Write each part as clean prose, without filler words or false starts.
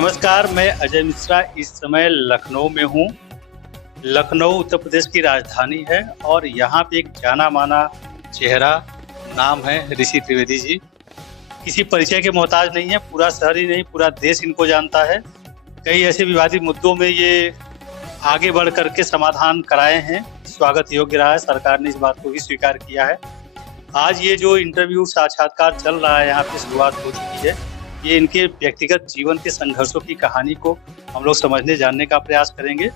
नमस्कार, मैं अजय मिश्रा इस समय लखनऊ में हूँ। लखनऊ उत्तर प्रदेश की राजधानी है और यहाँ पे एक जाना-माना चेहरा नाम है ऋषि त्रिवेदी जी। किसी परिचय के मोहताज नहीं है, पूरा शहर ही नहीं पूरा देश इनको जानता है। कई ऐसे विवादित मुद्दों में ये आगे बढ़ कर के समाधान कराए हैं, स्वागत योग्य रहा है, सरकार ने इस बात को भी स्वीकार किया है। आज ये जो इंटरव्यू साक्षात्कार चल रहा है, यहाँ पे शुरुआत हो चुकी है। ये इनके व्यक्तिगत जीवन के संघर्षों की कहानी को हम लोग समझने जानने का प्रयास करेंगे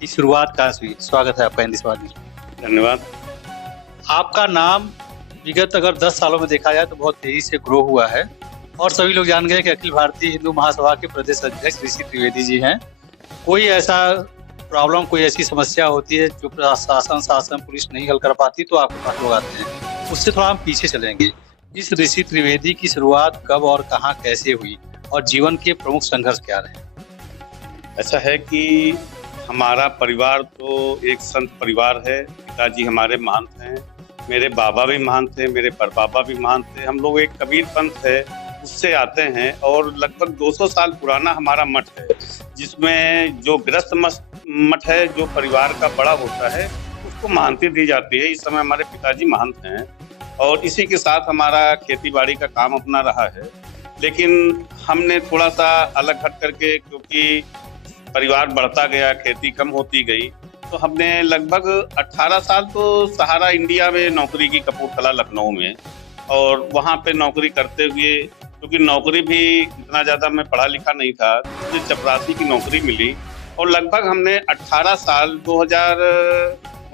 कि शुरुआत कहाँ से हुई। स्वागत है आपका हिंदी सवाल में। धन्यवाद। आपका नाम विगत अगर 10 सालों में देखा जाए तो बहुत तेजी से ग्रो हुआ है और सभी लोग जान गए कि अखिल भारतीय हिंदू महासभा के प्रदेश अध्यक्ष ऋषि त्रिवेदी जी हैं। कोई ऐसा प्रॉब्लम, कोई ऐसी समस्या होती है जो प्रशासन, शासन, पुलिस नहीं हल कर पाती तो आपके पास लोग आते हैं। उससे थोड़ा हम पीछे चलेंगे। इस ऋषि त्रिवेदी की शुरुआत कब और कहाँ कैसे हुई और जीवन के प्रमुख संघर्ष क्या रहे? ऐसा है कि हमारा परिवार तो एक संत परिवार है। पिताजी हमारे महंत हैं, मेरे बाबा भी महंत थे, मेरे परबाबा भी महंत थे। हम लोग एक कबीर पंथ है उससे आते हैं और लगभग 200 साल पुराना हमारा मठ है, जिसमें जो गृहस्थ मठ है, जो परिवार का बड़ा होता है उसको महंती दी जाती है। इस समय हमारे पिताजी महंत हैं और इसी के साथ हमारा खेती बाड़ी का काम अपना रहा है। लेकिन हमने थोड़ा सा अलग हट करके, क्योंकि परिवार बढ़ता गया, खेती कम होती गई, तो हमने लगभग 18 साल तो सहारा इंडिया में नौकरी की, कपूरथला लखनऊ में, और वहाँ पे नौकरी करते हुए, क्योंकि नौकरी भी इतना ज़्यादा मैं पढ़ा लिखा नहीं था, मुझे चपरासी की नौकरी मिली और लगभग हमने 18 साल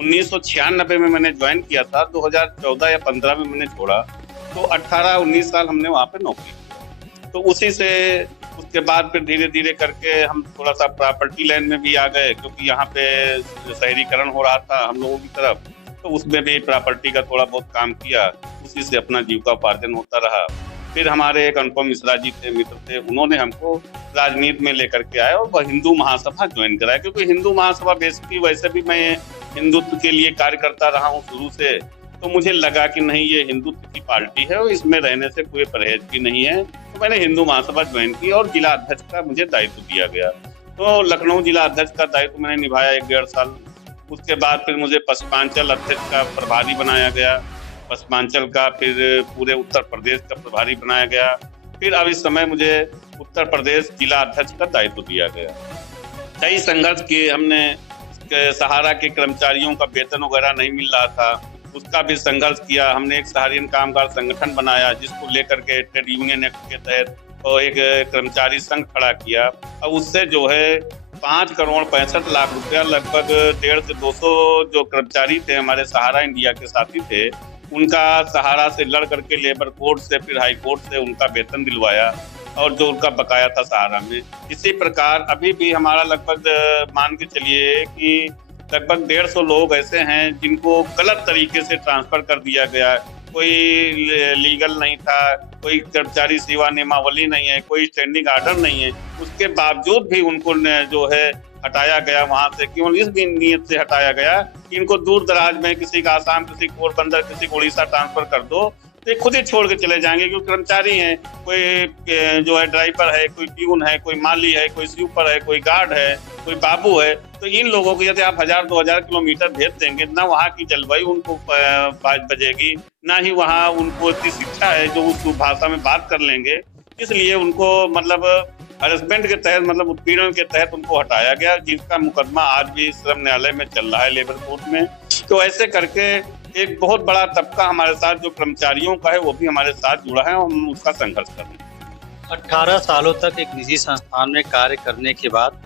1996 में मैंने ज्वाइन किया था, 2014 या 15 में मैंने छोड़ा, तो 18-19 साल हमने वहाँ पे नौकरी की। तो उसी से उसके बाद फिर धीरे धीरे करके हम थोड़ा सा प्रॉपर्टी लाइन में भी आ गए, क्योंकि यहाँ पे शहरीकरण हो रहा था हम लोगों की तरफ, तो उसमें भी प्रॉपर्टी का थोड़ा बहुत काम किया, उसी से अपना जीविकोपार्जन होता रहा। फिर हमारे एक अनुपम मिश्रा जी थे, मित्र थे, उन्होंने हमको राजनीति में लेकर के आए और वह हिंदू महासभा ज्वाइन कराया, क्योंकि हिंदू महासभा बेसिकली वैसे भी मैं हिंदुत्व के लिए कार्य करता रहा हूँ शुरू से, तो मुझे लगा कि नहीं, ये हिंदुत्व की पार्टी है और इसमें रहने से कोई परहेज भी नहीं है। तो मैंने हिंदू महासभा ज्वाइन की और जिला अध्यक्ष का मुझे दायित्व दिया गया। तो लखनऊ जिला अध्यक्ष का दायित्व मैंने निभाया 1-1.5 साल। उसके बाद फिर मुझे पश्चिमांचल अध्यक्ष का प्रभारी बनाया गया, पश्चिमांचल का, फिर पूरे उत्तर प्रदेश का प्रभारी बनाया गया। फिर अब इस समय मुझे उत्तर प्रदेश जिला अध्यक्ष का दायित्व दिया गया। कई संघर्ष किए हमने, सहारा के कर्मचारियों का वेतन वगैरह नहीं मिल रहा था, उसका भी संघर्ष किया। हमने एक सहारियन कामगार संगठन बनाया, जिसको लेकर के ट्रेड यूनियन एक्ट के तहत और एक कर्मचारी संघ खड़ा किया और उससे जो है 5,65,00,000 रुपया, लगभग 150 से 200 जो कर्मचारी थे हमारे सहारा इंडिया के साथी थे, उनका सहारा से लड़ करके लेबर कोर्ट से, फिर हाई कोर्ट से उनका वेतन दिलवाया और जो उनका बकाया था सहारा में। इसी प्रकार अभी भी हमारा लगभग मान के चलिए कि लगभग 150 लोग ऐसे हैं जिनको गलत तरीके से ट्रांसफर कर दिया गया। कोई लीगल नहीं था, कोई कर्मचारी सेवा नियमावली नहीं है, कोई स्टैंडिंग ऑर्डर नहीं है, उसके बावजूद भी उनको जो है हटाया गया वहां से। केवल इस नीयत से हटाया गया कि इनको दूर दराज में, किसी का आसाम, किसी को पोरबंदर, किसी को उड़ीसा ट्रांसफर कर दो, तो ये खुद ही छोड़ के चले जाएंगे, क्योंकि कर्मचारी हैं। कोई जो है ड्राइवर है, कोई प्यून है, कोई माली है, कोई स्वीपर है, कोई गार्ड है, कोई बाबू है। तो इन लोगों को यदि आप 1000-2000 किलोमीटर भेज देंगे, ना वहाँ की जलवायु उनको बजेगी, ना ही वहाँ उनको इतनी शिक्षा है जो उस भाषा में बात कर लेंगे। इसलिए उनको मतलब हरेसमेंट के तहत, मतलब उत्पीड़न के तहत उनको हटाया गया, जिसका मुकदमा आज भी श्रम न्यायालय में चल रहा है, लेबर कोर्ट में। तो ऐसे करके एक बहुत बड़ा तबका हमारे साथ जो कर्मचारियों का है वो भी हमारे साथ जुड़ा है और हम उसका संघर्ष कर रहे हैं। 18 सालों तक एक निजी संस्थान में कार्य करने के बाद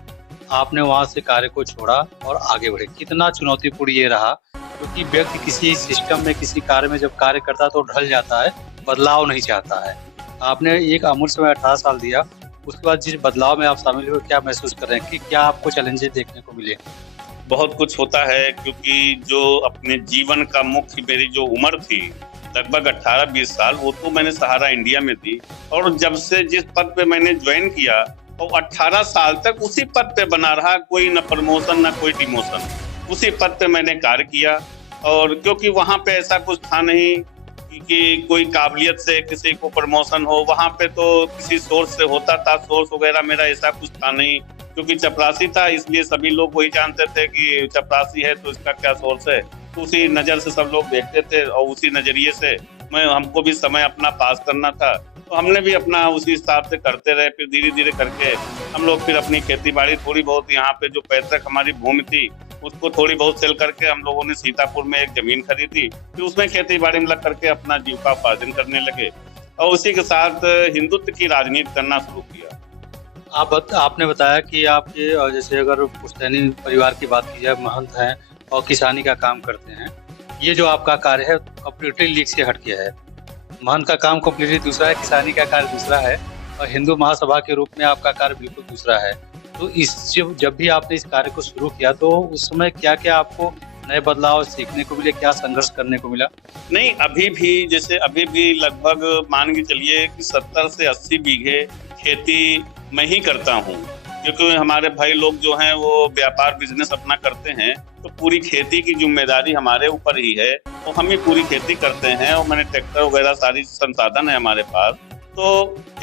आपने वहां से कार्य को छोड़ा और आगे बढ़े। कितना चुनौतीपूर्ण ये रहा, क्योंकि व्यक्ति किसी सिस्टम में, किसी कार्य में जब कार्य करता है तो ढल जाता है, बदलाव नहीं चाहता है। आपने एक अमूल्य समय 18 साल दिया, उसके बाद जिस बदलाव में आप शामिल हुए, क्या महसूस कर रहे हैं कि क्या आपको चैलेंजेस देखने को मिले? बहुत कुछ होता है, क्योंकि जो अपने जीवन का मुख्य मेरी जो उम्र थी लगभग 18-20 साल, वो तो मैंने सहारा इंडिया में दी, और जब से जिस पद पे मैंने ज्वाइन किया और 18 साल तक उसी पद पे बना रहा, कोई न प्रमोशन न कोई डिमोशन, उसी पद पे मैंने कार्य किया। और क्योंकि वहाँ पे ऐसा कुछ था नहीं कि कोई काबिलियत से किसी को प्रमोशन हो, वहाँ पे तो किसी सोर्स से होता था। सोर्स वगैरह मेरा ऐसा कुछ था नहीं, क्योंकि चपरासी था, इसलिए सभी लोग वही जानते थे कि चपरासी है तो इसका क्या सोर्स है। तो उसी नज़र से सब लोग देखते थे और उसी नज़रिए से हमको भी समय अपना पास करना था, तो हमने भी अपना उसी हिसाब से करते रहे। फिर धीरे-धीरे करके हम लोग फिर अपनी खेती-बाड़ी थोड़ी बहुत, यहाँ पे जो पैतृक हमारी भूमि थी, उसको थोड़ी बहुत सेल करके हम लोगों ने सीतापुर में एक ज़मीन खरीदी। फिर उसमें खेती-बाड़ी में लग करके अपना जीविकोपार्जन करने लगे और उसी के साथ हिंदुत्व की राजनीति करना शुरू किया। आपने बताया कि आपके जैसे अगर पुश्तैनी परिवार की बात की जाए, महंत हैं और किसानी का काम करते हैं। ये जो आपका कार्य है कम्प्लीटली लीग से हट के है। महंत का काम कम्प्लीटली दूसरा है, किसानी का कार्य दूसरा है और हिंदू महासभा के रूप में आपका कार्य बिल्कुल दूसरा है। तो जब भी आपने इस कार्य को शुरू किया तो उस समय क्या-क्या आपको नए बदलाव सीखने को मिले, क्या संघर्ष करने को मिला? नहीं, अभी भी लगभग मान के चलिए कि 70 से 80 बीघे खेती मैं ही करता हूँ, क्योंकि हमारे भाई लोग जो हैं वो व्यापार बिजनेस अपना करते हैं, तो पूरी खेती की जिम्मेदारी हमारे ऊपर ही है। तो हम ही पूरी खेती करते हैं और मैंने ट्रैक्टर वगैरह सारी संसाधन है हमारे पास। तो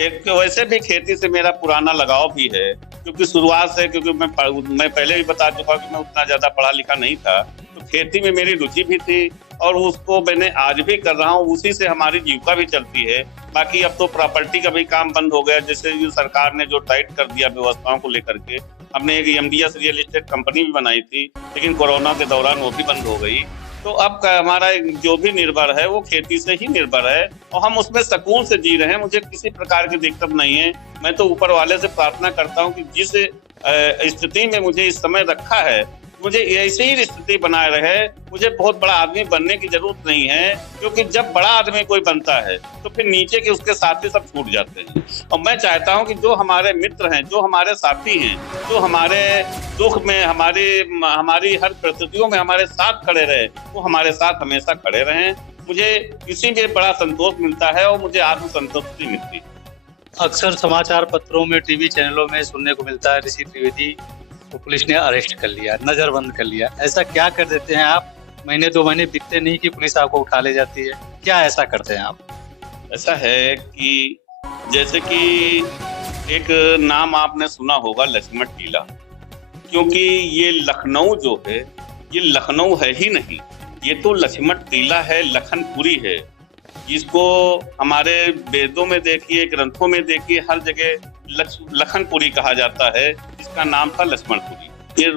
एक वैसे भी खेती से मेरा पुराना लगाव भी है, क्योंकि शुरुआत से, क्योंकि मैं पहले भी बता चुका कि मैं उतना ज़्यादा पढ़ा लिखा नहीं था, तो खेती में मेरी रुचि भी थी और उसको मैंने आज भी कर रहा हूँ, उसी से हमारी जीविका भी चलती है। बाकी अब तो प्रॉपर्टी का भी काम बंद हो गया, जैसे ये सरकार ने जो टाइट कर दिया व्यवस्थाओं को लेकर के। हमने एक एमडीएस रियल एस्टेट कंपनी भी बनाई थी, लेकिन कोरोना के दौरान वो भी बंद हो गई। तो अब हमारा जो भी निर्भर है वो खेती से ही निर्भर है और हम उसमें सुकून से जी रहे हैं। मुझे किसी प्रकार की दिक्कत नहीं है। मैं तो ऊपर वाले से प्रार्थना करता हूँ कि जिस स्थिति में मुझे इस समय रखा है, मुझे ऐसे ही स्थिति बनाए रहे। मुझे बहुत बड़ा आदमी बनने की जरूरत नहीं है, क्योंकि जब बड़ा आदमी कोई बनता है तो फिर नीचे के उसके साथी सब छूट जाते हैं। और मैं चाहता हूं कि जो हमारे मित्र हैं, जो हमारे साथी हैं, जो हमारे दुख में, हमारी हर परिस्थितियों में हमारे साथ खड़े रहे, वो हमारे साथ हमेशा खड़े रहें। मुझे इसी में बड़ा संतोष मिलता है और मुझे आत्मसंतुष्टि मिलती है। अक्सर समाचार पत्रों में, टीवी चैनलों में सुनने को मिलता है ऋषि त्रिवेदी को पुलिस ने अरेस्ट कर लिया, नजरबंद कर लिया। ऐसा क्या कर देते हैं आप? महीने 2 महीने बीतते नहीं कि पुलिस आपको उठा ले जाती है। क्या ऐसा करते हैं आप? ऐसा है कि जैसे कि एक नाम आपने सुना होगा, लक्ष्मण टीला, क्योंकि ये लखनऊ जो है, ये लखनऊ है ही नहीं, ये तो लक्ष्मण टीला है, लखनपुरी है। जिसको हमारे वेदों में देखिए, ग्रंथों में देखिए, हर जगह लखनपुरी कहा जाता है। इसका नाम था लक्ष्मणपुरी। ये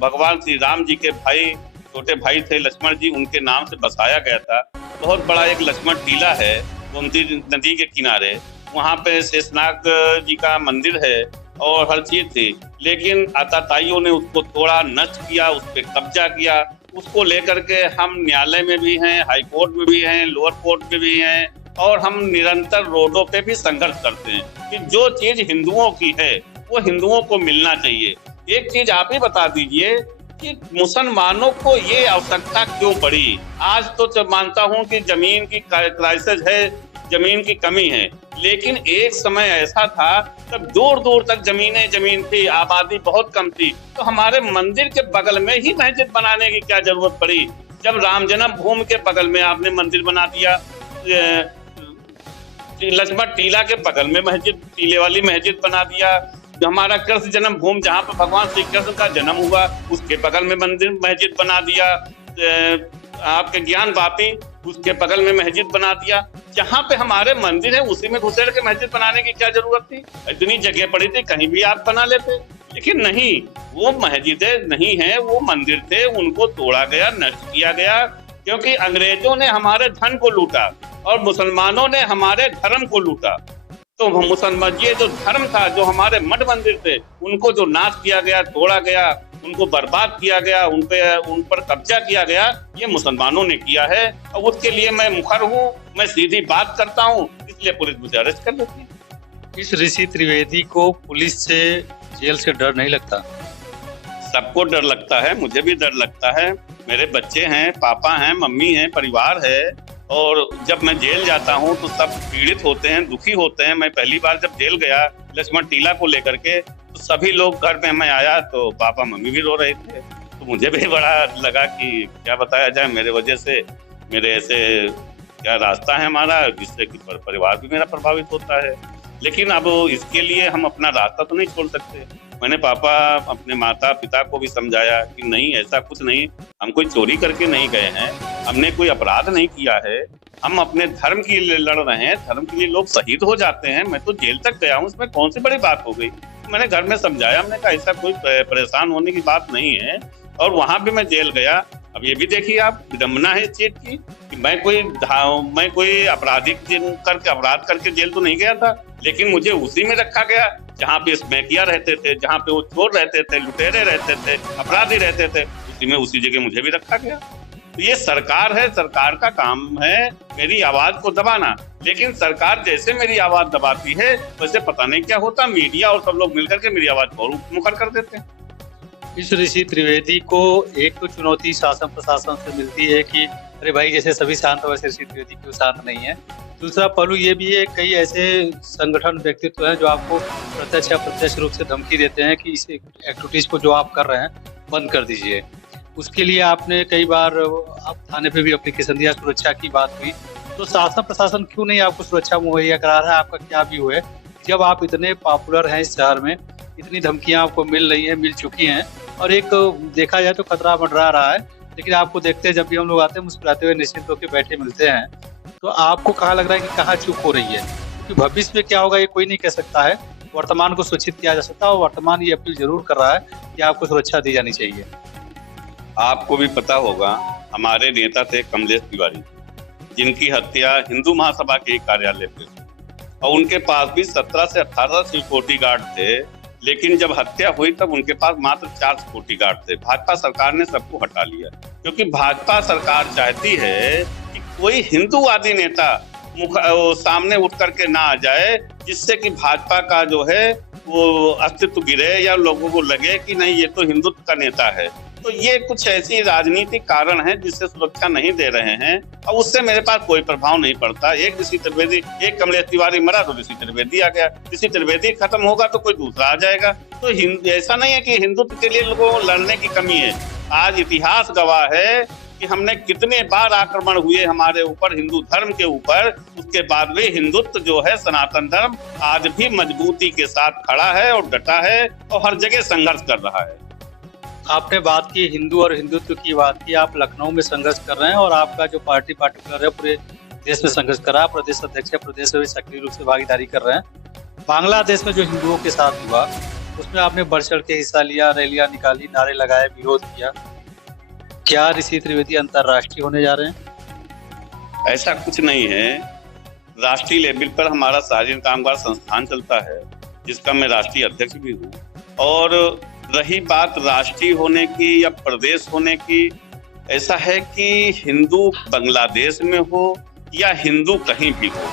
भगवान श्री राम जी के भाई, छोटे भाई थे लक्ष्मण जी, उनके नाम से बसाया गया था। बहुत बड़ा एक लक्ष्मण टीला है गोमती नदी के किनारे। वहाँ पे शेषनाग जी का मंदिर है और हर चीज थी, लेकिन आताताइयों ने उसको तोड़ा, नष्ट किया, उस पर कब्जा किया। उसको लेकर के हम न्यायालय में भी हैं, हाई कोर्ट में भी हैं, लोअर कोर्ट में भी हैं और हम निरंतर रोडों पे भी संघर्ष करते हैं कि जो चीज हिंदुओं की है वो हिंदुओं को मिलना चाहिए। एक चीज आप ही बता दीजिए कि मुसलमानों को ये आवश्यकता क्यों पड़ी? आज तो मानता हूं कि जमीन की क्राइसिस है, जमीन की कमी है, लेकिन एक समय ऐसा था तब दूर दूर तक जमीन थी, आबादी बहुत कम थी, तो हमारे मंदिर के बगल में ही मस्जिद बनाने की क्या जरूरत पड़ी? जब राम जन्म भूमि के बगल में आपने मंदिर बना दिया, लक्ष्मण टीला के बगल में मस्जिद, टीले वाली मस्जिद बना दिया। हमारा कृष्ण जन्म भूमि, जहाँ पर भगवान श्री कृष्ण का जन्म हुआ, उसके बगल में मंदिर मस्जिद बना दिया। आपके ज्ञान वापी, उसके बगल में मस्जिद बना दिया। जहाँ पे हमारे मंदिर है उसी में घुसेड़ के मस्जिद बनाने की क्या जरूरत थी? इतनी जगह पड़ी थी, कहीं भी आप बना लेते, लेकिन नहीं, वो मस्जिदें नहीं है, वो मंदिर थे, उनको तोड़ा गया, नष्ट किया गया, क्योंकि अंग्रेजों ने हमारे धन को लूटा और मुसलमानों ने हमारे धर्म को लूटा। तो मुसलमान, ये जो धर्म था, जो हमारे मठ मंदिर थे, उनको जो नाश किया गया, तोड़ा गया, उनको बर्बाद किया गया, उन पर कब्जा किया गया, ये मुसलमानों ने किया है और उसके लिए मैं मुखर हूँ, मैं सीधी बात करता हूँ, इसलिए पुलिस मुझे अरेस्ट कर लेती है। इस ऋषि त्रिवेदी को पुलिस से, जेल से डर नहीं लगता? सबको डर लगता है, मुझे भी डर लगता है। मेरे बच्चे हैं, पापा हैं, मम्मी हैं, परिवार है, और जब मैं जेल जाता हूँ तो सब पीड़ित होते हैं, दुखी होते हैं। मैं पहली बार जब जेल गया लक्ष्मण टीला को लेकर के, तो सभी लोग, घर में मैं आया तो पापा मम्मी भी रो रहे थे, तो मुझे भी बड़ा लगा कि क्या बताया जाए, मेरे वजह से मेरे ऐसे क्या रास्ता है हमारा, जिससे कि परिवार भी मेरा प्रभावित होता है। लेकिन अब इसके लिए हम अपना रास्ता तो नहीं छोड़ सकते। मैंने अपने माता पिता को भी समझाया कि नहीं, ऐसा कुछ नहीं, हम कोई चोरी करके नहीं गए हैं, हमने कोई अपराध नहीं किया है, हम अपने धर्म के लिए लड़ रहे हैं, धर्म के लिए लोग शहीद हो जाते हैं, मैं तो जेल तक गया हूँ, इसमें कौन सी बड़ी बात हो गई। मैंने घर में समझाया, हमने कहा ऐसा कोई परेशान होने की बात नहीं है। और वहां भी मैं जेल गया। अब ये भी देखिए आप, विडम्बना है इस चीज की कि मैं कोई अपराध करके जेल तो नहीं गया था, लेकिन मुझे उसी में रखा गया जहाँ पे स्मैकिया रहते थे, जहाँ पे वो चोर रहते थे, लुटेरे रहते थे, अपराधी रहते थे, उसी जगह मुझे भी रखा गया। तो ये सरकार है, सरकार का काम है मेरी आवाज को दबाना। लेकिन सरकार जैसे मेरी आवाज दबाती है वैसे पता नहीं क्या होता, मीडिया और सब लोग मिलकर के मेरी आवाज को और मुखर कर देते हैं। इस ऋषि त्रिवेदी को एक तो चुनौती शासन प्रशासन से मिलती है कि अरे भाई जैसे सभी शांत वैसे ऋषि त्रिवेदी क्यों शांत नहीं है। दूसरा पहलू ये भी है, कई ऐसे संगठन व्यक्तित्व हैं जो आपको प्रत्यक्ष या अप्रत्यक्ष रूप से धमकी देते हैं कि इस एक्टिविटीज को जो आप कर रहे हैं बंद कर दीजिए। उसके लिए आपने कई बार आप थाने पे भी एप्लीकेशन दिया, सुरक्षा की बात हुई, तो शासन प्रशासन क्यों नहीं आपको सुरक्षा मुहैया करा रहा है? आपका क्या व्यू है जब आप इतने पॉपुलर हैं इस शहर में, इतनी धमकियां आपको मिल रही हैं, मिल चुकी हैं, और एक देखा जाए तो खतरा मंडरा रहा है, लेकिन आपको देखते हैं जब भी हम लोग आते हैं मुस्कुराते हुए निश्चिंत होकर बैठे मिलते हैं, तो आपको कहाँ लग रहा है कि कहाँ चूक हो रही है? क्योंकि भविष्य में क्या होगा ये कोई नहीं कह सकता है। वर्तमान को सुरक्षित किया जा सकता है और वर्तमान ये अपील जरूर कर रहा है कि आपको सुरक्षा दी जानी चाहिए। आपको भी पता होगा, हमारे नेता थे कमलेश तिवारी, जिनकी हत्या हिंदू महासभा के कार्यालय पे, और उनके पास भी 17 से 18 सिक्योरिटी गार्ड थे। लेकिन जब हत्या हुई तब उनके पास मात्र 4 सिक्योरिटी गार्ड थे। भाजपा सरकार ने सबको हटा लिया, क्योंकि भाजपा सरकार चाहती है कि कोई हिंदूवादी नेता सामने उठ करके ना आ जाए, जिससे कि भाजपा का जो है वो अस्तित्व गिरे या लोगों को लगे कि नहीं ये तो हिंदुत्व का नेता है। तो ये कुछ ऐसी राजनीतिक कारण है जिससे सुरक्षा नहीं दे रहे हैं, और उससे मेरे पास कोई प्रभाव नहीं पड़ता। एक कमलेश तिवारी मरा तो ऋषि त्रिवेदी आ गया, ऋषि त्रिवेदी खत्म होगा तो कोई दूसरा आ जाएगा। तो ऐसा नहीं है कि हिंदुत्व के लिए लोगों को लड़ने की कमी है। आज इतिहास गवाह है कि हमने कितने बार आक्रमण हुए हमारे ऊपर, हिंदू धर्म के ऊपर, उसके बाद भी हिंदुत्व जो है, सनातन धर्म आज भी मजबूती के साथ खड़ा है और डटा है और हर जगह संघर्ष कर रहा है। आपने बात की हिंदू और हिंदुत्व की बात की, आप लखनऊ में संघर्ष कर रहे हैं और आपका जो पार्टी पार्टिकुलर है पूरे देश में संघर्ष कर रहा है, प्रदेश अध्यक्ष है, प्रदेश में भी सक्रिय रूप से भागीदारी कर रहे हैं। बांग्लादेश में जो हिंदुओं के साथ हुआ उसमें आपने बढ़ चढ़ के हिस्सा लिया, रैलियां निकाली, नारे लगाए, विरोध किया। क्या ऋषि त्रिवेदी अंतर्राष्ट्रीय होने जा रहे हैं? ऐसा कुछ नहीं है। राष्ट्रीय लेवल पर हमारा सार्वजनिक कामगार संस्थान चलता है, जिसका मैं राष्ट्रीय अध्यक्ष भी हूँ। और रही बात राष्ट्रीय होने की या प्रदेश होने की, ऐसा है कि हिंदू बांग्लादेश में हो या हिंदू कहीं भी हो,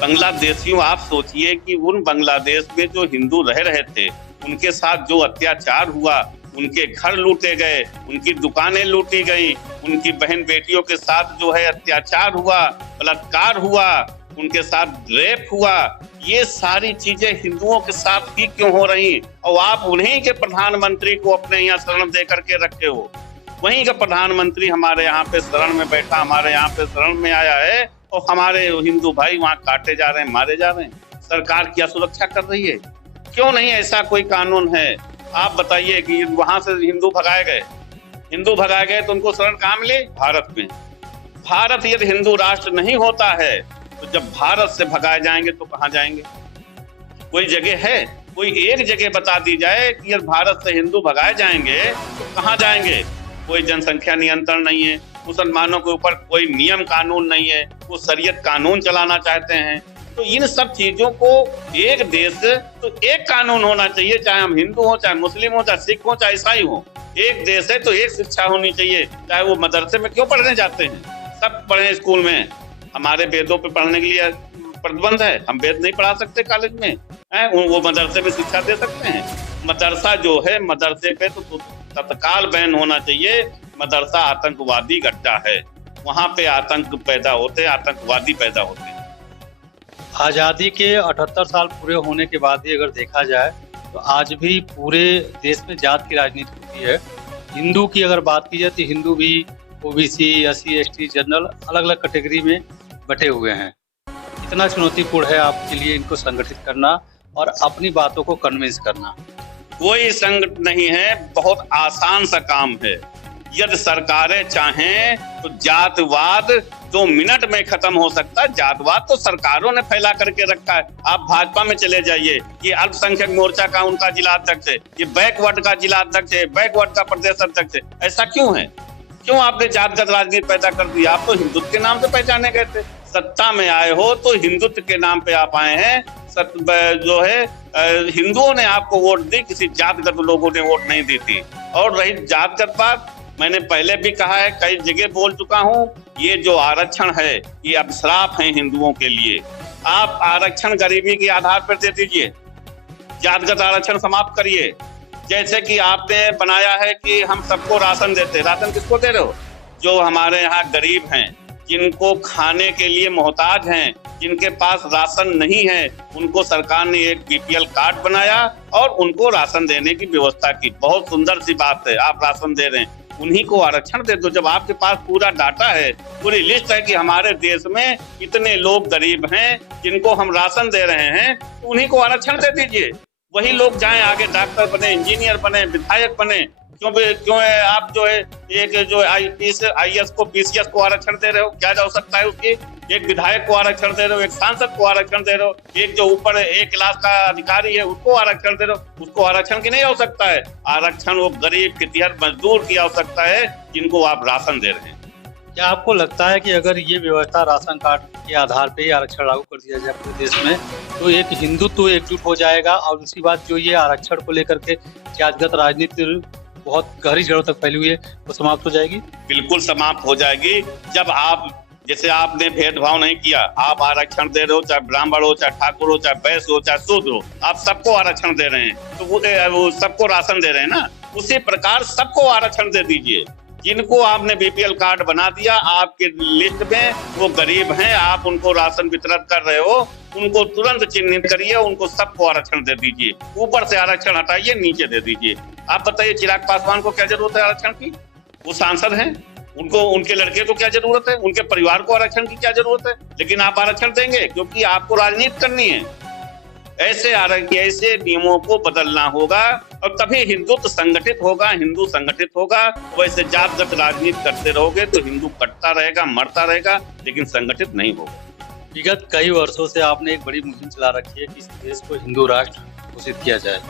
बांग्लादेशियों आप सोचिए कि उन बांग्लादेश में जो हिंदू रह रहे थे उनके साथ जो अत्याचार हुआ, उनके घर लूटे गए, उनकी दुकानें लूटी गई, उनकी बहन बेटियों के साथ जो है अत्याचार हुआ, बलात्कार हुआ, उनके साथ रेप हुआ, ये सारी चीजें हिंदुओं के साथ ही क्यों हो रही? और आप उन्हीं के प्रधानमंत्री को अपने यहाँ शरण दे करके रखे हो। वहीं का प्रधानमंत्री हमारे यहाँ पे शरण में बैठा, हमारे यहाँ पे शरण में आया है, और हमारे हिंदू भाई वहाँ काटे जा रहे हैं, मारे जा रहे हैं। सरकार क्या सुरक्षा कर रही है? क्यों नहीं ऐसा कोई कानून है? आप बताइए कि वहां से हिंदू भगाए गए तो उनको शरण कहाँ मिले? भारत में। भारत यदि हिंदू राष्ट्र नहीं होता है तो जब भारत से भगाए जाएंगे तो कहाँ जाएंगे? कोई जगह है, कोई एक जगह बता दी जाए कि यदि भारत से हिंदू भगाए जाएंगे तो कहाँ जाएंगे? कोई जनसंख्या नियंत्रण नहीं है, मुसलमानों के ऊपर कोई नियम कानून नहीं है, वो शरीयत कानून चलाना चाहते हैं। तो इन सब चीजों को एक देश तो एक कानून होना चाहिए, चाहे हम हिंदू हो, चाहे मुस्लिम हो, चाहे सिख हो, चाहे ईसाई हो। एक देश है तो एक शिक्षा होनी चाहिए। चाहे वो मदरसे में क्यों पढ़ने जाते हैं, सब पढ़े स्कूल में। हमारे वेदों पे पढ़ने के लिए प्रतिबंध है, हम वेद नहीं पढ़ा सकते कॉलेज में, वो मदरसे में शिक्षा दे सकते हैं। मदरसा जो है, मदरसे पे तो तत्काल बैन होना चाहिए। मदरसा आतंकवादी गड्ढा है, वहां पे आतंक पैदा होते, आतंकवादी पैदा होते हैं। आज़ादी के 78 साल पूरे होने के बाद भी अगर देखा जाए तो आज भी पूरे देश में जात की राजनीति होती है। हिंदू की अगर बात की जाए तो हिंदू भी ओबीसी, एससी, एसटी, जनरल अलग अलग कैटेगरी में बटे हुए हैं। कितना चुनौतीपूर्ण है आपके लिए इनको संगठित करना और अपनी बातों को कन्विंस करना? कोई संकट नहीं है, बहुत आसान सा काम है। यदि सरकारें चाहें तो जातवाद 2 मिनट में खत्म हो सकता है। जातवाद तो सरकारों ने फैला करके रखा है। आप भाजपा में चले जाइए, ये अल्पसंख्यक मोर्चा का उनका जिला अध्यक्ष है, ये बैकवर्ड का जिला अध्यक्ष है, बैकवर्ड का प्रदेश अध्यक्ष है। ऐसा क्यों है? क्यों आपने जातगत राजनीति पैदा कर दी? आप तो हिंदुत्व के नाम से पहचाने गए थे। सत्ता में आए हो तो हिंदुत्व के नाम पे आप आए हैं। जो है हिंदुओं ने आपको वोट दी, किसी जातगत लोगों ने वोट नहीं दी थी। और रही जातगत बात, मैंने पहले भी कहा है, कई जगह बोल चुका हूँ, ये जो आरक्षण है ये अभिशाप है हिंदुओं के लिए। आप आरक्षण गरीबी के आधार पर दे दीजिए, जातगत आरक्षण समाप्त करिए। जैसे कि आपने बनाया है कि हम सबको राशन देते, राशन किसको दे रहे हो? जो हमारे यहाँ गरीब हैं, जिनको खाने के लिए मोहताज हैं, जिनके पास राशन नहीं है, उनको सरकार ने एक बीपीएल कार्ड बनाया और उनको राशन देने की व्यवस्था की। बहुत सुंदर सी बात है, आप राशन दे रहे हैं, उन्हीं को आरक्षण दे दो। जब आपके पास पूरा डाटा है, पूरी लिस्ट है कि हमारे देश में इतने लोग गरीब हैं जिनको हम राशन दे रहे हैं, तो उन्हीं को आरक्षण दे दीजिए। वही लोग जाएं आगे, डॉक्टर बने, इंजीनियर बने, विधायक बने। क्यों है आप जो है एक जो आईएएस को पीसीएस को आरक्षण दे रहे हो? क्या जा सकता है उसकी? एक विधायक को आरक्षण दे रहे हो, एक सांसद को आरक्षण दे रहे हो, एक जो ऊपर 1 क्लास का अधिकारी है उसको आरक्षण दे रहे हो। उसको आरक्षण की नहीं हो सकता है। आरक्षण वो गरीब खेतिहर मजदूर की हो सकता है जिनको आप राशन दे रहे हैं। क्या आपको लगता है कि अगर ये व्यवस्था राशन कार्ड के आधार पर ही आरक्षण लागू कर दिया जाए पूरे देश में, तो एक हिंदुत्व एकजुट हो जाएगा और दूसरी बात जो ये आरक्षण को लेकर के जातिगत राजनीति बहुत गहरी जड़ों तक फैली हुई है, वो समाप्त हो जाएगी? बिल्कुल समाप्त हो जाएगी। जब आप, जैसे आपने भेदभाव नहीं किया, आप आरक्षण दे रहे हो, चाहे ब्राह्मण हो, चाहे ठाकुर हो, चाहे वैश्य हो, चाहे शूद्र हो, आप सबको आरक्षण दे रहे हैं, तो वो सबको राशन दे रहे हैं ना। उसी प्रकार सबको आरक्षण दे दीजिए। जिनको आपने बीपीएल कार्ड बना दिया, आपके लिस्ट में वो गरीब हैं, आप उनको राशन वितरण कर रहे हो, उनको तुरंत चिन्हित करिए, उनको सबको आरक्षण दे दीजिए। ऊपर से आरक्षण हटाइए, नीचे दे दीजिए। आप बताइए चिराग पासवान को क्या जरूरत है आरक्षण की? वो सांसद हैं, उनको, उनके लड़के को क्या जरूरत है? उनके परिवार को आरक्षण की क्या जरूरत है? लेकिन आप आरक्षण देंगे क्योंकि आपको राजनीति करनी है। ऐसे नियमों को बदलना होगा और तभी हिंदुत्व संगठित होगा, हिंदू संगठित होगा। वैसे जातगत राजनीति करते रहोगे तो हिंदू कटता रहेगा, मरता रहेगा, लेकिन संगठित नहीं होगा। विगत कई वर्षों से आपने एक बड़ी मुहिम चला रखी है कि इस देश को हिंदू राष्ट्र घोषित किया जाए।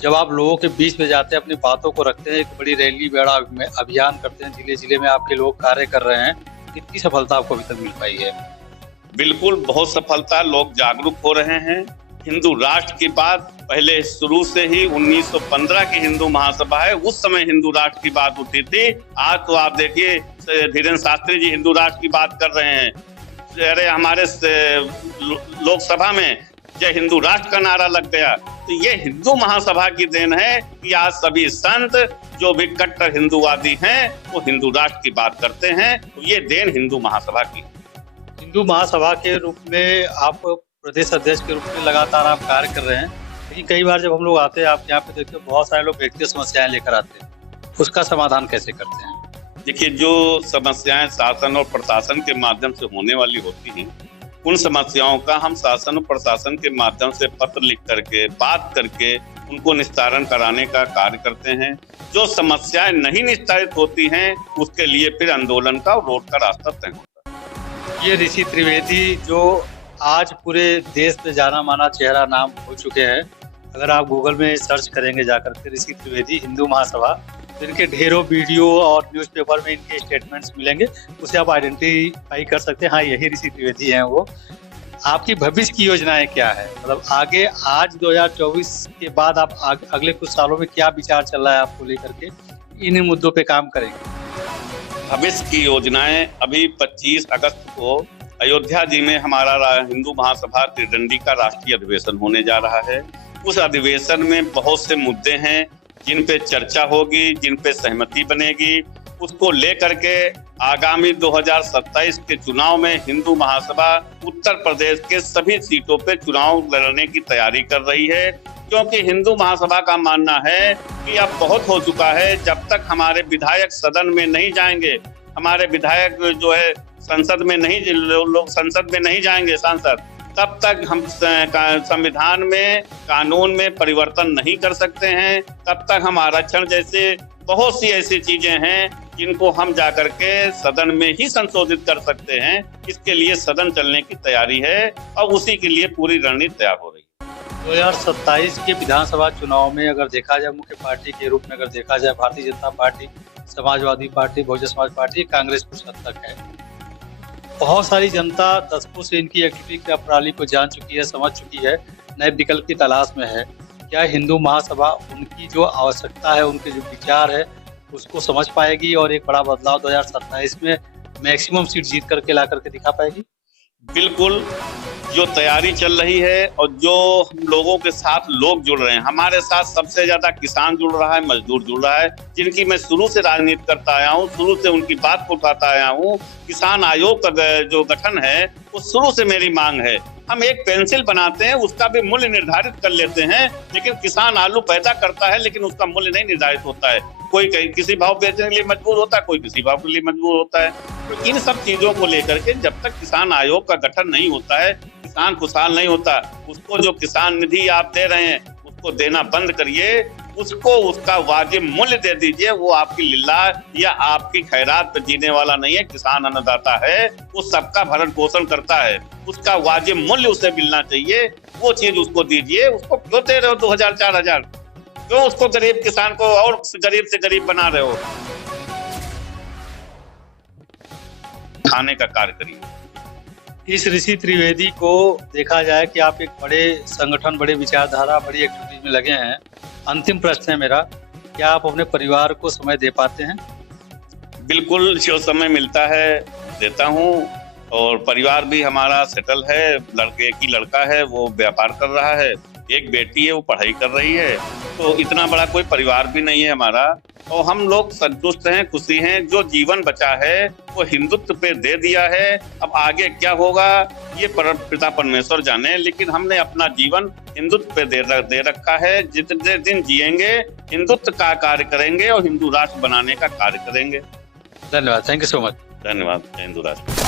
जब आप लोगों के बीच में जाते हैं, अपनी बातों को रखते हैं, एक बड़ी रैली, बड़ा अभियान करते हैं, जिले जिले में आपके लोग कार्य कर रहे हैं, कितनी सफलता आपको अभी तक मिल पाई है? बिल्कुल बहुत सफलता, लोग जागरूक हो रहे हैं। हिंदू राष्ट्र की बात पहले शुरू से ही 1915 की हिंदू महासभा है, उस समय हिंदू राष्ट्र की बात उठी थी। आज तो आप देखिए धीरेन्द्र शास्त्री जी हिंदू राष्ट्र की बात कर रहे हैं। अरे हमारे लोकसभा में जय हिंदू राष्ट्र का नारा लग गया। तो ये हिंदू महासभा की देन है कि आज सभी संत जो भी कट्टर हिंदूवादी हैं वो हिंदू राष्ट्र की बात करते हैं। तो ये देन हिंदू महासभा की। हिंदू महासभा के रूप में आप प्रदेश अध्यक्ष के रूप में लगातार आप कार्य कर रहे हैं, लेकिन कई बार जब हम लोग आते हैं, आप यहाँ पे देखते हो बहुत सारे लोग व्यक्तिगत समस्याएं लेकर आते हैं, उसका समाधान कैसे करते हैं? देखिए, जो समस्याएं शासन और प्रशासन के माध्यम से होने वाली होती हैं, उन समस्याओं का हम शासन और प्रशासन के माध्यम से पत्र लिख करके, बात करके उनको निस्तारण कराने का कार्य करते हैं। जो समस्याएं नहीं निस्तारित होती हैं उसके लिए फिर आंदोलन का और रोड का रास्ता तय होता है। ये ऋषि त्रिवेदी जो आज पूरे देश में जाना माना चेहरा नाम हो चुके हैं, अगर आप गूगल में सर्च करेंगे जाकर के ऋषि त्रिवेदी हिंदू महासभा, तो इनके ढेरों वीडियो और न्यूज़पेपर में इनके स्टेटमेंट्स मिलेंगे, उसे आप आइडेंटिफाई कर सकते हैं, हाँ यही ऋषि त्रिवेदी हैं वो। आपकी भविष्य की योजनाएं क्या है? मतलब आगे आज 2024 के बाद आप अगले कुछ सालों में क्या विचार चल रहा है आपको लेकर के, इन मुद्दों पे काम करेंगे? भविष्य की योजनाएं, अभी 25 अगस्त को अयोध्या जी में हमारा हिंदू महासभा त्रिदंडी का राष्ट्रीय अधिवेशन होने जा रहा है। उस अधिवेशन में बहुत से मुद्दे हैं जिन पे चर्चा होगी, जिन पे सहमति बनेगी। उसको लेकर के आगामी 2027 के चुनाव में हिंदू महासभा उत्तर प्रदेश के सभी सीटों पे चुनाव लड़ने की तैयारी कर रही है, क्योंकि हिंदू महासभा का मानना है कि अब बहुत हो चुका है। जब तक हमारे विधायक सदन में नहीं जाएंगे, हमारे विधायक जो है संसद में नहीं, लोग संसद में नहीं जाएंगे सांसद, तब तक हम संविधान में, कानून में परिवर्तन नहीं कर सकते हैं। तब तक हम आरक्षण जैसे बहुत सी ऐसी चीजें हैं जिनको हम जाकर के सदन में ही संशोधित कर सकते हैं। इसके लिए सदन चलने की तैयारी है और उसी के लिए पूरी रणनीति तैयार हो रही है। 2027 के विधानसभा चुनाव में अगर देखा जाए, मुख्य पार्टी के रूप में अगर देखा जाए, Bharatiya Janata party, Samajwadi party, Bahujan Samaj party, Congress कुछ हद तक है। बहुत सारी जनता दशकों से इनकी एक्टिविटी की प्रणाली को जान चुकी है, समझ चुकी है, नए विकल्प की तलाश में है। क्या हिंदू महासभा उनकी जो आवश्यकता है, उनके जो विचार है, उसको समझ पाएगी और एक बड़ा बदलाव 2027 में मैक्सिमम सीट जीत करके ला करके दिखा पाएगी? बिल्कुल, जो तैयारी चल रही है और जो हम लोगों के साथ लोग जुड़ रहे हैं, हमारे साथ सबसे ज्यादा किसान जुड़ रहा है, मजदूर जुड़ रहा है, जिनकी मैं शुरू से राजनीति करता आया हूँ, शुरू से उनकी बात को उठाता आया हूँ। किसान आयोग का जो गठन है वो शुरू से मेरी मांग है। हम एक पेंसिल बनाते हैं, उसका भी मूल्य निर्धारित कर लेते हैं, लेकिन किसान आलू पैदा करता है लेकिन उसका मूल्य नहीं निर्धारित होता है। कोई किसी भाव बेचने के लिए मजबूर होता है, कोई किसी भाव के लिए मजबूर होता है। तो इन सब चीजों को लेकर के जब तक किसान आयोग का गठन नहीं होता है, किसान खुशहाल नहीं होता। उसको जो किसान निधि आप दे रहे हैं उसको देना बंद करिए, उसको उसका वाजिब मूल्य दे दीजिए। वो आपकी लीला या आपकी खैरात पे जीने वाला नहीं है, किसान अन्नदाता है, वो सबका भरण पोषण करता है, उसका वाजिब मूल्य उसे मिलना चाहिए। वो चीज उसको दीजिए। उसको क्यों दे रहे हो 2000 4000? क्यों उसको गरीब किसान को और गरीब से गरीब बना रहे हो? खाने का कार्य करिए। इस ऋषि त्रिवेदी को देखा जाए कि आप एक बड़े संगठन, बड़े विचारधारा, बड़ी एक्टिविटीज में लगे हैं। अंतिम प्रश्न है मेरा, क्या आप अपने परिवार को समय दे पाते हैं? बिल्कुल, जो समय मिलता है देता हूँ। और परिवार भी हमारा सेटल है। एक ही लड़का है, वो व्यापार कर रहा है, एक बेटी है, वो पढ़ाई कर रही है। तो इतना बड़ा कोई परिवार भी नहीं है हमारा, और हम लोग संतुष्ट हैं, खुशी हैं। जो जीवन बचा है वो हिंदुत्व पे दे दिया है। अब आगे क्या होगा ये पिता परमेश्वर जाने, लेकिन हमने अपना जीवन हिंदुत्व पे दे रखा है। जितने दिन जिएंगे हिंदुत्व का कार्य करेंगे और हिंदू राष्ट्र बनाने का कार्य करेंगे। धन्यवाद, थैंक यू सो मच। धन्यवाद। हिंदू राष्ट्र।